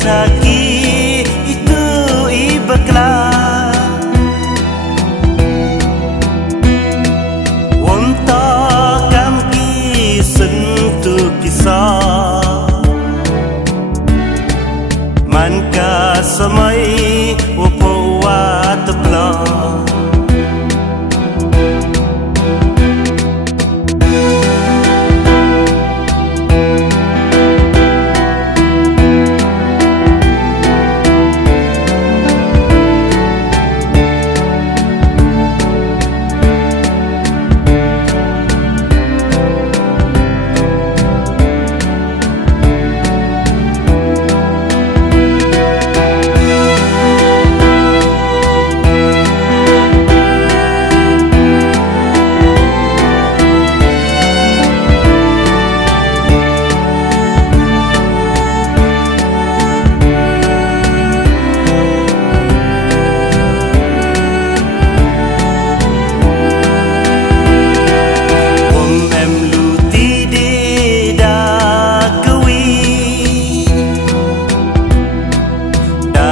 taki itu ibaklah wonta kam ki sentuh kisah man ka samai wopo wa tepla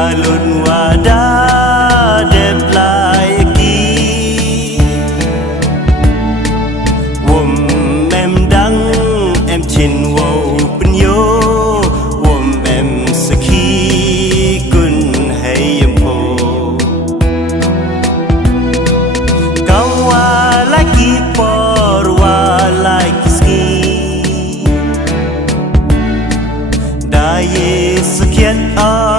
Alun wada deplai ki wom em dang em chin wo pin yo wom em saki kun hay yam po kaw wa lagi por wa like ski daye sekian a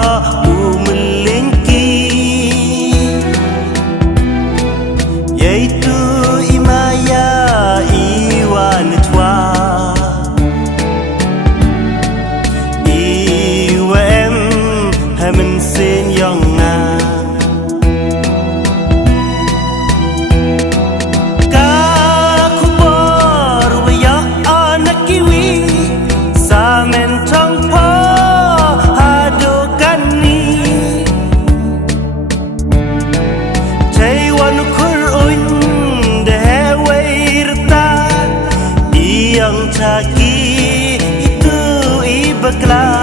yaitu imaya iwan tua iwem hamen sen yang na ka kubor waya anak kiwi samen tong po hadokan ni Taiwan yang taki itu ibaklah